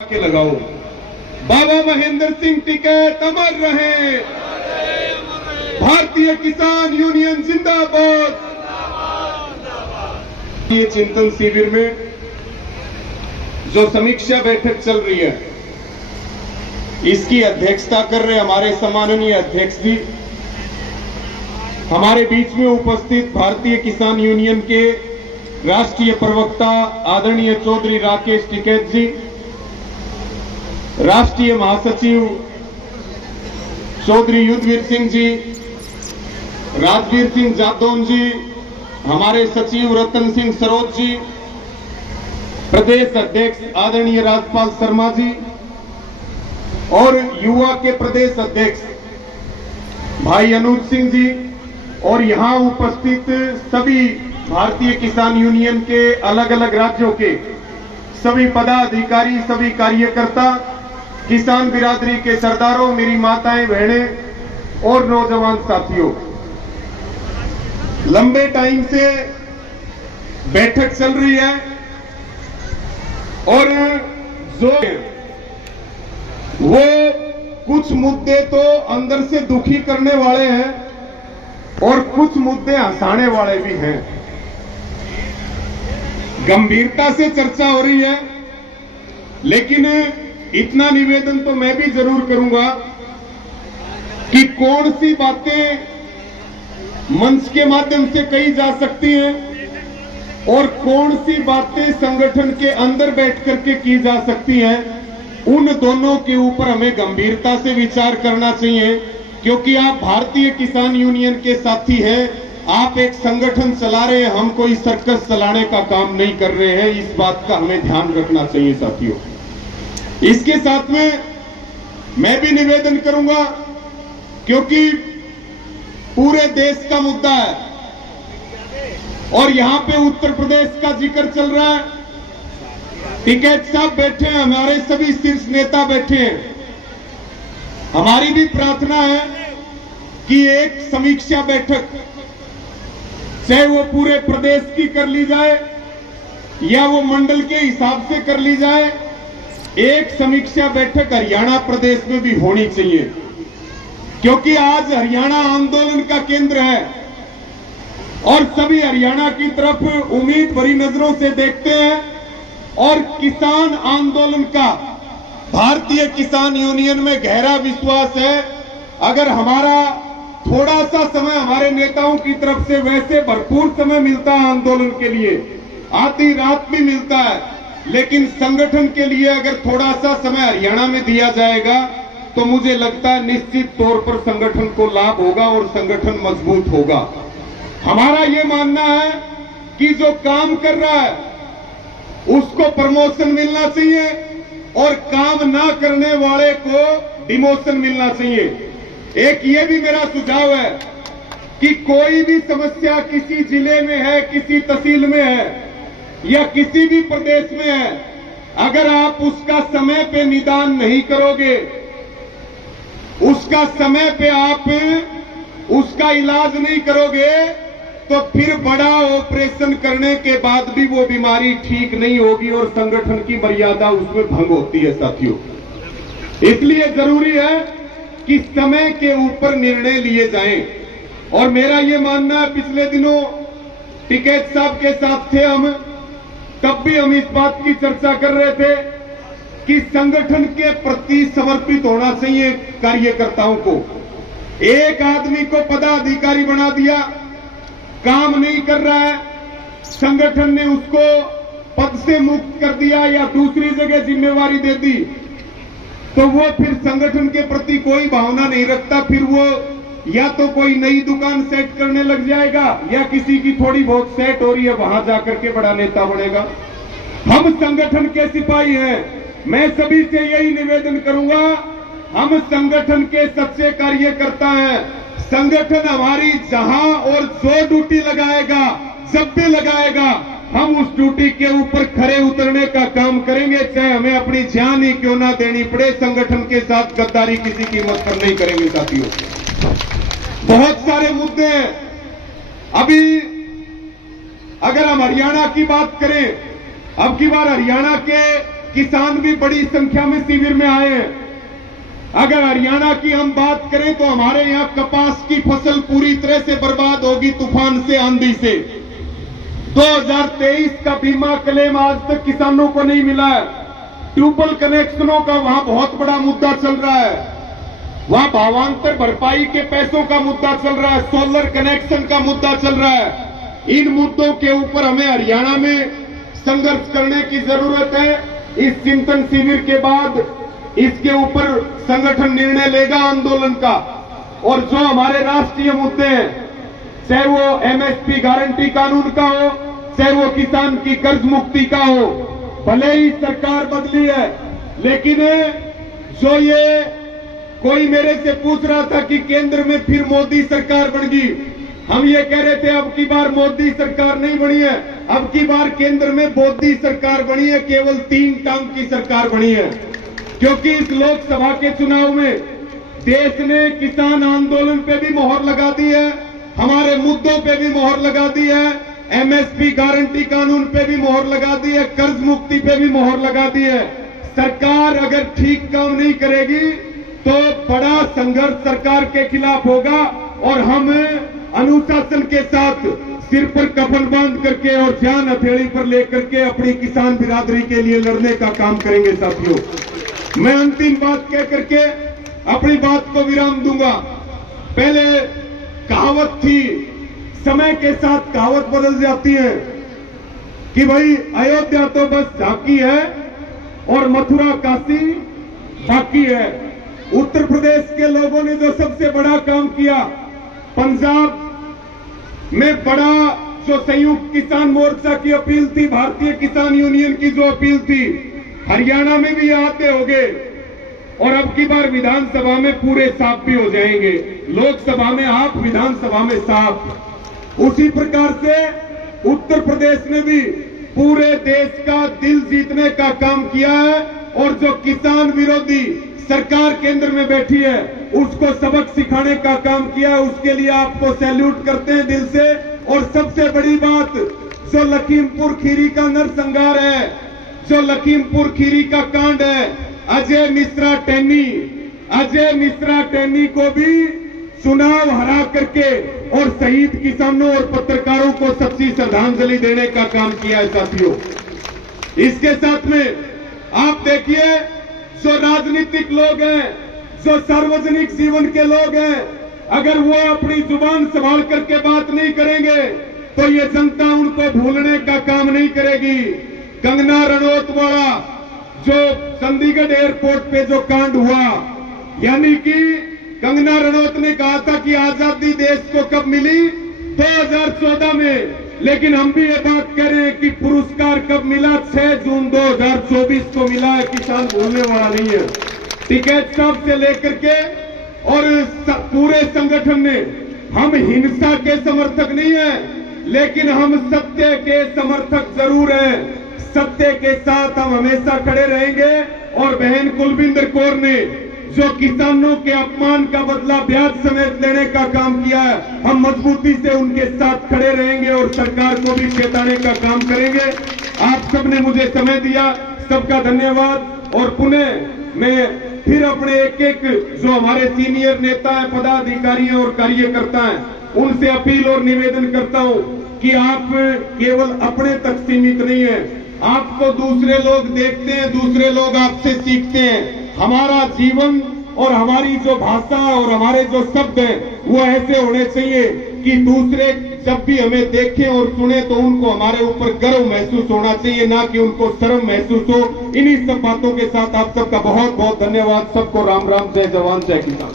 के लगाओ। बाबा महेंद्र सिंह टिकैत अमर रहे। भारतीय किसान यूनियन जिंदाबाद। ये चिंतन शिविर में जो समीक्षा बैठक चल रही है, इसकी अध्यक्षता कर रहे हमारे सम्माननीय अध्यक्ष जी, हमारे बीच में उपस्थित भारतीय किसान यूनियन के राष्ट्रीय प्रवक्ता आदरणीय चौधरी राकेश टिकैत जी, राष्ट्रीय महासचिव चौधरी युद्धवीर सिंह जी, राजवीर सिंह जादौन जी, हमारे सचिव रतन सिंह सरोज जी, प्रदेश अध्यक्ष आदरणीय राजपाल शर्मा जी और युवा के प्रदेश अध्यक्ष भाई अनुज सिंह जी और यहां उपस्थित सभी भारतीय किसान यूनियन के अलग अलग राज्यों के सभी पदाधिकारी, सभी कार्यकर्ता, किसान बिरादरी के सरदारों, मेरी माताएं, बहनें और नौजवान साथियों, लंबे टाइम से बैठक चल रही है और जो वो कुछ मुद्दे तो अंदर से दुखी करने वाले हैं और कुछ मुद्दे हंसाने वाले भी हैं। गंभीरता से चर्चा हो रही है, लेकिन इतना निवेदन तो मैं भी जरूर करूंगा कि कौन सी बातें मंच के माध्यम से कही जा सकती हैं और कौन सी बातें संगठन के अंदर बैठ करके की जा सकती हैं, उन दोनों के ऊपर हमें गंभीरता से विचार करना चाहिए। क्योंकि आप भारतीय किसान यूनियन के साथी हैं, आप एक संगठन चला रहे हैं, हम कोई सर्कस चलाने का काम नहीं कर रहे हैं। इस बात का हमें ध्यान रखना चाहिए साथियों। इसके साथ में मैं भी निवेदन करूंगा, क्योंकि पूरे देश का मुद्दा है और यहां पे उत्तर प्रदेश का जिक्र चल रहा है। टिकैत साहब बैठे हैं, हमारे सभी शीर्ष नेता बैठे हैं। हमारी भी प्रार्थना है कि एक समीक्षा बैठक, चाहे वो पूरे प्रदेश की कर ली जाए या वो मंडल के हिसाब से कर ली जाए, एक समीक्षा बैठक हरियाणा प्रदेश में भी होनी चाहिए। क्योंकि आज हरियाणा आंदोलन का केंद्र है और सभी हरियाणा की तरफ उम्मीद भरी नजरों से देखते हैं और किसान आंदोलन का भारतीय किसान यूनियन में गहरा विश्वास है। अगर हमारा थोड़ा सा समय हमारे नेताओं की तरफ से वैसे भरपूर समय मिलता है आंदोलन के लिए, आधी रात भी मिलता है, लेकिन संगठन के लिए अगर थोड़ा सा समय हरियाणा में दिया जाएगा तो मुझे लगता है निश्चित तौर पर संगठन को लाभ होगा और संगठन मजबूत होगा। हमारा ये मानना है कि जो काम कर रहा है उसको प्रमोशन मिलना चाहिए और काम ना करने वाले को डिमोशन मिलना चाहिए। एक ये भी मेरा सुझाव है कि कोई भी समस्या किसी जिले में है, किसी तहसील में है या किसी भी प्रदेश में है, अगर आप उसका समय पे निदान नहीं करोगे, उसका समय पे आप उसका इलाज नहीं करोगे, तो फिर बड़ा ऑपरेशन करने के बाद भी वो बीमारी ठीक नहीं होगी और संगठन की मर्यादा उसमें भंग होती है साथियों। इसलिए जरूरी है कि समय के ऊपर निर्णय लिए जाएं। और मेरा ये मानना है, पिछले दिनों टिकैत साहब के साथ थे हम, तब भी हम इस बात की चर्चा कर रहे थे कि संगठन के प्रति समर्पित होना चाहिए कार्यकर्ताओं को। एक आदमी को पदाधिकारी बना दिया, काम नहीं कर रहा है, संगठन ने उसको पद से मुक्त कर दिया या दूसरी जगह जिम्मेवारी दे दी, तो वो फिर संगठन के प्रति कोई भावना नहीं रखता। फिर वो या तो कोई नई दुकान सेट करने लग जाएगा या किसी की थोड़ी बहुत सेट हो रही है वहां जाकर के बड़ा नेता बनेगा। हम संगठन के सिपाही हैं। मैं सभी से यही निवेदन करूंगा, हम संगठन के सच्चे कार्यकर्ता हैं। संगठन हमारी जहां और जो ड्यूटी लगाएगा, जब भी लगाएगा, हम उस ड्यूटी के ऊपर खरे उतरने का काम करेंगे, चाहे हमें अपनी जान ही क्यों ना देनी पड़े। संगठन के साथ गद्दारी किसी कीमत पर नहीं करेंगे साथियों। बहुत सारे मुद्दे हैं। अभी अगर हम हरियाणा की बात करें, अब की बार हरियाणा के किसान भी बड़ी संख्या में शिविर में आए हैं। अगर हरियाणा की हम बात करें तो हमारे यहां कपास की फसल पूरी तरह से बर्बाद होगी तूफान से, आंधी से। 2023 का बीमा क्लेम आज तक किसानों को नहीं मिला है। ट्यूबवेल कनेक्शनों का वहां बहुत बड़ा मुद्दा चल रहा है, वहां भावांतर भरपाई के पैसों का मुद्दा चल रहा है, सोलर कनेक्शन का मुद्दा चल रहा है। इन मुद्दों के ऊपर हमें हरियाणा में संघर्ष करने की जरूरत है। इस चिंतन शिविर के बाद इसके ऊपर संगठन निर्णय लेगा आंदोलन का, और जो हमारे राष्ट्रीय मुद्दे हैं, चाहे वो एमएसपी गारंटी कानून का हो, चाहे वो किसान की कर्ज मुक्ति का हो, भले ही सरकार बदली है, लेकिन जो ये कोई मेरे से पूछ रहा था कि केंद्र में फिर मोदी सरकार बन गई, हम ये कह रहे थे अब की बार मोदी सरकार नहीं बनी है, अब की बार केंद्र में मोदी सरकार बनी है, केवल 3 टांग की सरकार बनी है। क्योंकि इस लोकसभा के चुनाव में देश ने किसान आंदोलन पे भी मोहर लगा दी है, हमारे मुद्दों पे भी मोहर लगा दी है, एमएसपी गारंटी कानून पे भी मोहर लगा दी है, कर्ज मुक्ति पे भी मोहर लगा दी है। सरकार अगर ठीक काम नहीं करेगी तो बड़ा संघर्ष सरकार के खिलाफ होगा, और हम अनुशासन के साथ सिर पर कफन बांध करके और जान हथेली पर लेकर के अपनी किसान बिरादरी के लिए लड़ने का काम करेंगे। साथियों, मैं अंतिम बात कह करके अपनी बात को विराम दूंगा। पहले कहावत थी, समय के साथ कहावत बदल जाती है कि भाई अयोध्या तो बस झांकी है और मथुरा काशी बाकी है। उत्तर प्रदेश के लोगों ने जो सबसे बड़ा काम किया, पंजाब में बड़ा जो संयुक्त किसान मोर्चा की अपील थी, भारतीय किसान यूनियन की जो अपील थी, हरियाणा में भी आते होंगे, और अब की बार विधानसभा में पूरे साफ भी हो जाएंगे। लोकसभा में आप, विधानसभा में साफ। उसी प्रकार से उत्तर प्रदेश ने भी पूरे देश का दिल जीतने का काम किया है, और जो किसान विरोधी सरकार केंद्र में बैठी है उसको सबक सिखाने का काम किया है। उसके लिए आपको सैल्यूट करते हैं दिल से। और सबसे बड़ी बात, जो लखीमपुर खीरी का नरसंहार है, जो लखीमपुर खीरी का कांड है, अजय मिश्रा टैनी को भी चुनाव हरा करके और शहीद किसानों और पत्रकारों को सच्ची श्रद्धांजलि देने का काम किया है। साथियों, इसके साथ में आप देखिए, जो राजनीतिक लोग हैं, जो सार्वजनिक जीवन के लोग हैं, अगर वो अपनी जुबान संभाल करके बात नहीं करेंगे तो ये जनता उनको भूलने का काम नहीं करेगी। कंगना रनौत वाला जो चंडीगढ़ एयरपोर्ट पे जो कांड हुआ, यानी कि कंगना रनौत ने कहा था कि आजादी देश को कब मिली, 2014 में, लेकिन हम भी ये बात कह रहे हैं कि पुरस्कार कब मिला, 6 जून 2024 को मिला है। किसान भूलने वाला नहीं है। टिकैत साहब से लेकर के और पूरे संगठन में हम हिंसा के समर्थक नहीं है, लेकिन हम सत्य के समर्थक जरूर हैं। सत्य के साथ हम हमेशा खड़े रहेंगे। और बहन कुलविंदर कौर ने जो किसानों के अपमान का बदला ब्याज समेत लेने का काम किया है, हम मजबूती से उनके साथ खड़े रहेंगे और सरकार को भी चेताने का काम करेंगे। आप सबने मुझे समय दिया, सबका धन्यवाद। और पुनः मैं फिर अपने एक जो हमारे सीनियर नेता हैं, पदाधिकारी हैं और कार्यकर्ता हैं, उनसे अपील और निवेदन करता हूं कि आप केवल अपने तक सीमित नहीं है, आपको दूसरे लोग देखते हैं, दूसरे लोग आपसे सीखते हैं। हमारा जीवन और हमारी जो भाषा और हमारे जो शब्द हैं वो ऐसे होने चाहिए कि दूसरे जब भी हमें देखें और सुने तो उनको हमारे ऊपर गर्व महसूस होना चाहिए, ना कि उनको शर्म महसूस हो। इन्हीं सब बातों के साथ आप सबका बहुत बहुत धन्यवाद। सबको राम राम, जय जवान जय किसान।